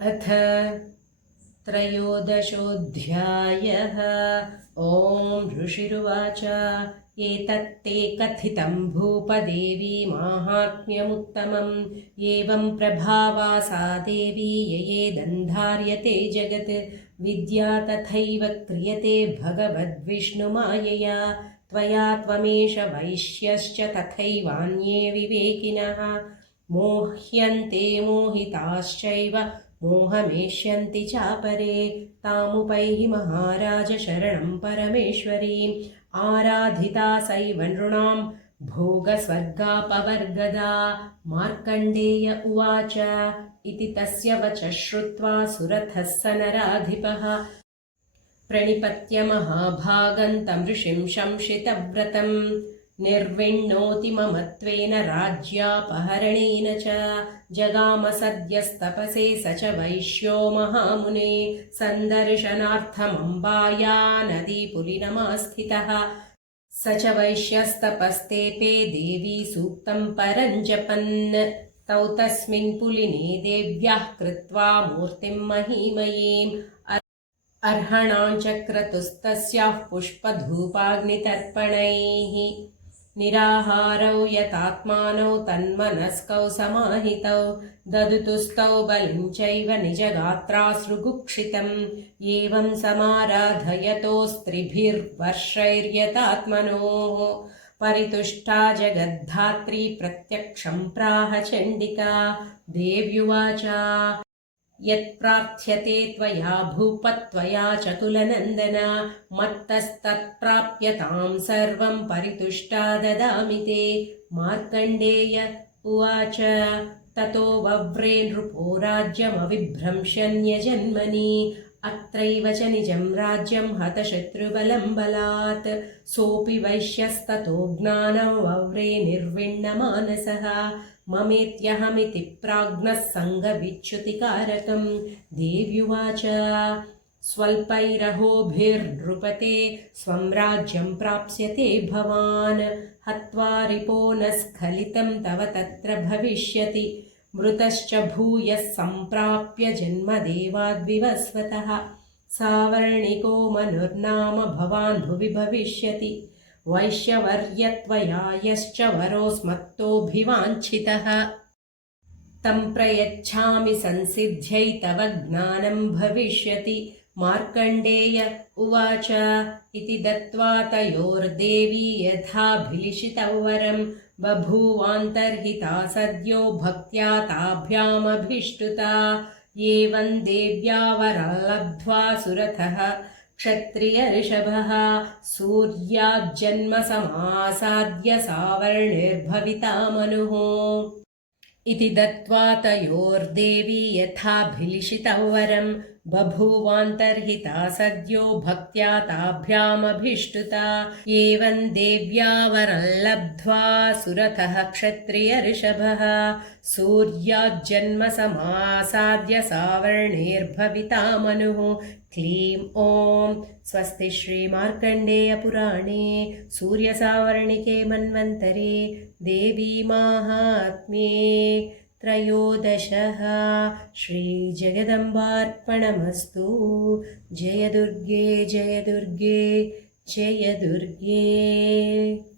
अथ त्रयोदशोऽध्यायः। ॐ ऋषिरुवाच एतत्ते कथितं भूपदेवी माहात्म्यमुत्तमम्। एवं प्रभावा सा देवी ययेदन्धार्यते जगत्। विद्या तथैव क्रियते भगवद्विष्णुमायया। त्वया त्वमेष वैश्यश्च तथैवान्ये विवेकिनः। मोह्यन्ते मोहिताश्चैव मोहमेष्यन्ति चापरे। तामुपैहि महाराज शरणं परमेश्वरीम्। आराधिता सैव नृणां भोगस्वर्गापवर्गदा। मार्कण्डेय उवाच इति तस्य वचः श्रुत्वा सुरथः स नराधिपः प्रणिपत्य महाभागं तं ऋषिं शंसितव्रतम्। निर्विण्णोति ममत्वेन राज्यापहरणेन च। जगाम सद्यस्तपसे स च वैश्यो महामुने। सन्दर्शनार्थमम्बाया नदीपुलिनमास्थितः। स च वैश्यस्तपस्तेपे देवी सूक्तं परं जपन्। तौ तस्मिन् पुलिने देव्याः कृत्वा मूर्तिं महीमयीम्। अर्हणाञ्चक्रतुस्तस्याः पुष्पधूपाग्नितर्पणैः। निराहारौ यतात्मानौ तन्मनस्कौ समाहितौ। ददुतुस्तौ बलिं चैव निजगात्राश्रुगुक्षितम्। एवं समाराधयतो स्त्रिभिर्वर्षैर्यतात्मनोः। परितुष्टा जगद्धात्री प्रत्यक्षं प्राह चण्डिका। देव्युवाच यत्प्रार्थ्यते त्वया भूपत्वया च कुलनन्दन। मत्तस्तत्प्राप्यतां सर्वं परितुष्टा ददामि ते। मार्कण्डेय उवाच ततो वव्रे नृपो राज्यमविभ्रंशन्यजन्मनि। अत्रैव च निजं राज्यं हतशत्रुबलं बलात्। सोऽपि वैश्यस्ततो ज्ञानौ वव्रे निर्विण्णमानसः। ममेत्यहमिति प्राज्ञः सङ्गविच्युतिकारकम्। देव्युवाच स्वल्पैरहोभिर्नृपते स्वं राज्यं प्राप्स्यते भवान्। हत्वा रिपो न स्खलितं तव तत्र भविष्यति। मृतश्च भूयः सम्प्राप्य जन्मदेवाद्विवस्वतः। सावर्णिको मनुर्नाम भवान् भुवि भविष्यति। वैश्यवर्यत्वया यश्च वरोऽस्मत्तोऽभिवाञ्छितः। तं प्रयच्छामि संसिद्ध्यै तव ज्ञानं भविष्यति। मार्कण्डेय उवाच इति दत्त्वा तयोर्देवी यथाभिलिषितं वरं। बभूवान्तर्हिता सद्यो भक्त्या ताभ्यामभिष्टुता। एवं देव्या वरं लब्ध्वा सुरथः क्षत्रियऋषभः। सूर्याज्जन्मसमासाद्य सावर्णिर्भविता मनुः। इति दत्त्वा तयोर्देवी यथाभिलिषितं वरं। बभूवान्तर्हिता सद्यो भक्त्या ताभ्यामभिष्टुता। एवं देव्या वरं लब्ध्वा सुरथः क्षत्रियऋषभः। सूर्याज्जन्मसमासाद्य सावर्णिर्भविता मनुः। क्लीं ॐ स्वस्ति श्रीमार्कण्डेयपुराणे सूर्यसावर्णिके मन्वन्तरे देवीमाहात्म्ये त्रयोदशः। श्रीजगदम्बार्पणमस्तु। जय दुर्गे जय दुर्गे जय दुर्गे।